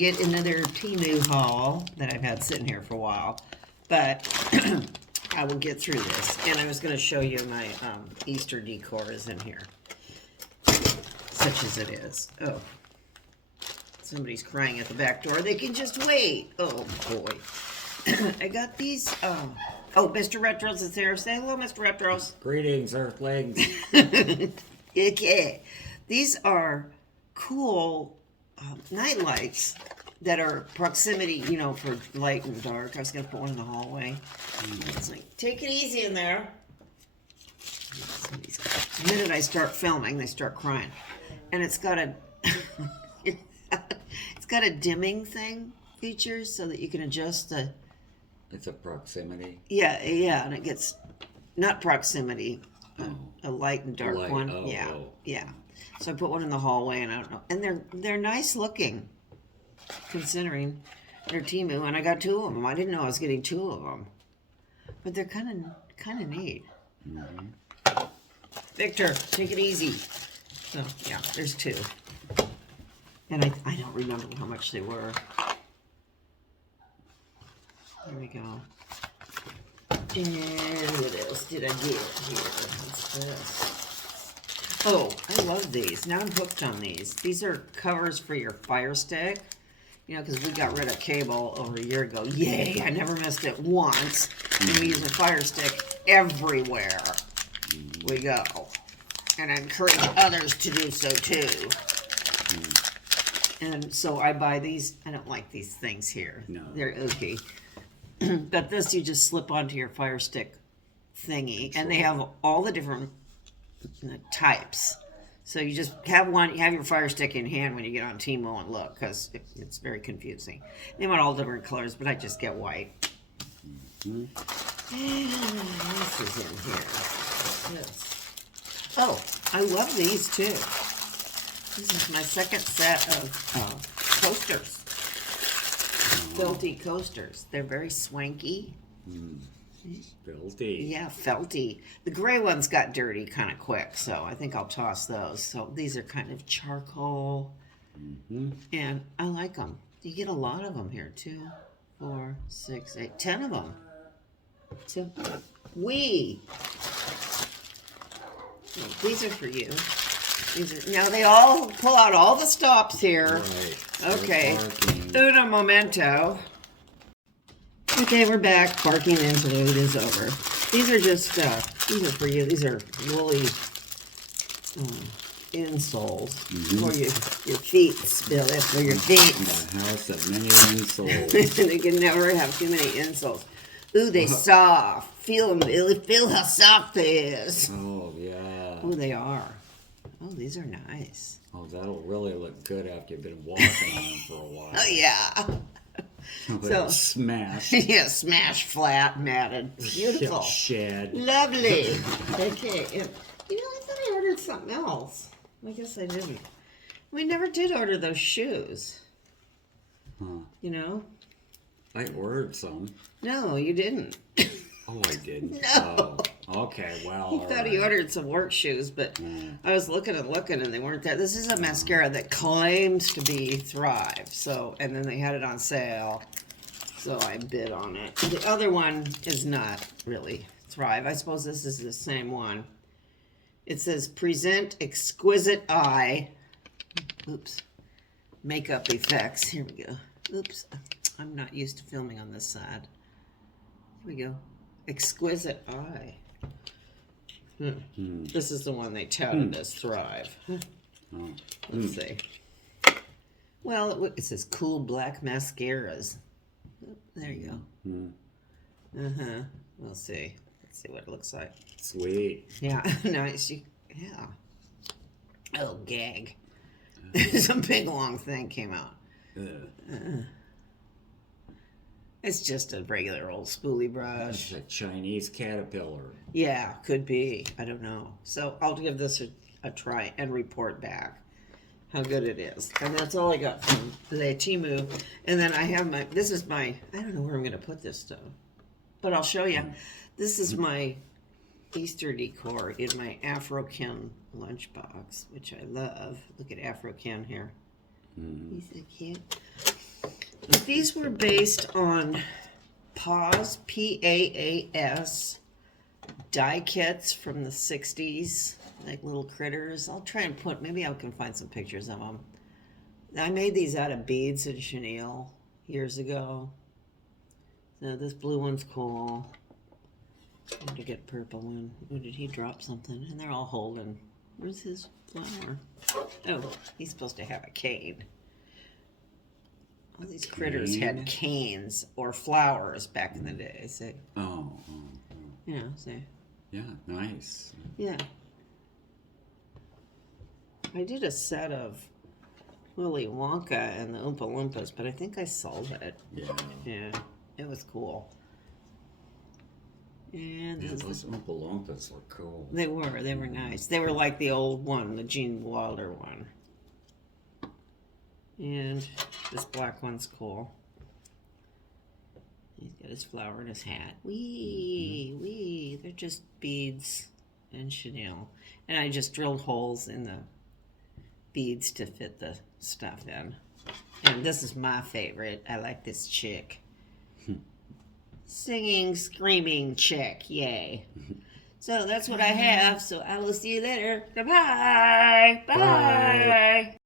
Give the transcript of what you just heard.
get another Temu haul that I've had sitting here for a while, but I will get through this. And I was going to show you my Easter decor is in here, such as it is. Oh, somebody's crying at the back door. They can just wait. Oh, boy. I got these. Oh, Mr. Retros is there. Say hello, Mr. Retros. Greetings, Earthlings. Okay. These are cool night lights that are proximity, you know, for light and dark. I was going to put one in the hallway. It's like, take it easy in there. The minute I start filming, they start crying. And it's got a it's got a dimming thing feature so that you can adjust the... It's a proximity. Yeah, and it gets, not proximity, a light and dark one. Yeah. So I put one in the hallway, and I don't know. And they're nice looking, considering they're Temu, and I got 2 of them. I didn't know I was getting 2 of them, but they're kind of neat. Mm-hmm. Victor, take it easy. So yeah, there's 2, and I don't remember how much they were. There we go. And what else did I get here? What's this? Oh, I love these. Now I'm hooked on these. These are covers for your Fire Stick. You know, because we got rid of cable over a year ago. Yay, I never missed it once. And we use a Fire Stick everywhere we go. And I encourage others to do so too. And so I buy these. I don't like these things here. No. They're okay. But this you just slip onto your Fire Stick thingy. And they have all the different types. So you just have your Fire Stick in hand when you get on Temu and look, because it's very confusing. They want all different colors, but I just get white. And this is in here. Yes. Oh, I love these too. This is my second set of coasters. Felty coasters. They're very swanky. Felty. Yeah, felty. The gray ones got dirty kind of quick, so I think I'll toss those. So these are kind of charcoal, and I like them. You get a lot of them here. 2, 4, 6, 8, 10 of them. So, these are for you. Now they all pull out all the stops here. Right. Okay. Uno momento. Okay, we're back. Barking interlude is over. These are just, these are for you. These are woolly insoles for your feet, Billy, for your feet. The house of many insoles. They can never have too many insoles. Ooh, they soft. Feel them, Billy. Feel how soft they is. Oh, yeah. Oh, they are. Oh, these are nice. Oh, that'll really look good after you've been walking on them for a while. Oh, yeah. So smash. Yeah, smash flat, matted. Beautiful. Shed. Lovely. Okay. And, you know, I thought I ordered something else. I guess I didn't. We never did order those shoes. Huh. You know? I ordered some. No, you didn't. Oh, I didn't? No. Oh, okay, well, He thought he ordered some work shoes, but I was looking and they weren't there. This is a mascara that claims to be Thrive. So, and then they had it on sale. So I bid on it. The other one is not really Thrive. I suppose this is the same one. It says Present Exquisite Eye. Oops. Makeup effects. Here we go. Oops. I'm not used to filming on this side. Here we go. Exquisite Eye. This is the one they touted as Thrive. Let's see. Well, it says Cool Black Mascaras. There you go. We'll see. Let's see what it looks like. Sweet. Yeah, nice. Yeah. Oh, gag. Some big long thing came out. It's just a regular old spoolie brush. It's a Chinese caterpillar. Yeah, could be. I don't know. So I'll give this a try and report back how good it is. And that's all I got from the Temu. And then I have this is my, I don't know where I'm going to put this stuff, but I'll show you. This is my Easter decor in my Afro-Ken lunchbox, which I love. Look at Afro-Ken here. He's so cute. These were based on PAAS, Paas, die kits from the 60s, like little critters. I'll try and put, maybe I can find some pictures of them. I made these out of beads and chenille years ago. So this blue one's cool. I need to get a purple one. Oh, did he drop something? And they're all holding. Where's his flower? Oh, he's supposed to have a cane. All these critters had canes or flowers back in the day. See? Oh. Yeah, see? Yeah, nice. Yeah. I did a set of Willy Wonka and the Oompa Loompas, but I think I sold it. Yeah. Yeah, it was cool. And Yeah, those Oompa Loompas were cool. they were nice. They were like the old one, the Gene Wilder one. And this black one's cool. He's got his flower in his hat. Wee, they're just beads and chenille. And I just drilled holes in the beads to fit the stuff in. And this is my favorite. I like this chick. Singing, screaming chick. Yay. So that's what I have. So I will see you later. Goodbye. Bye.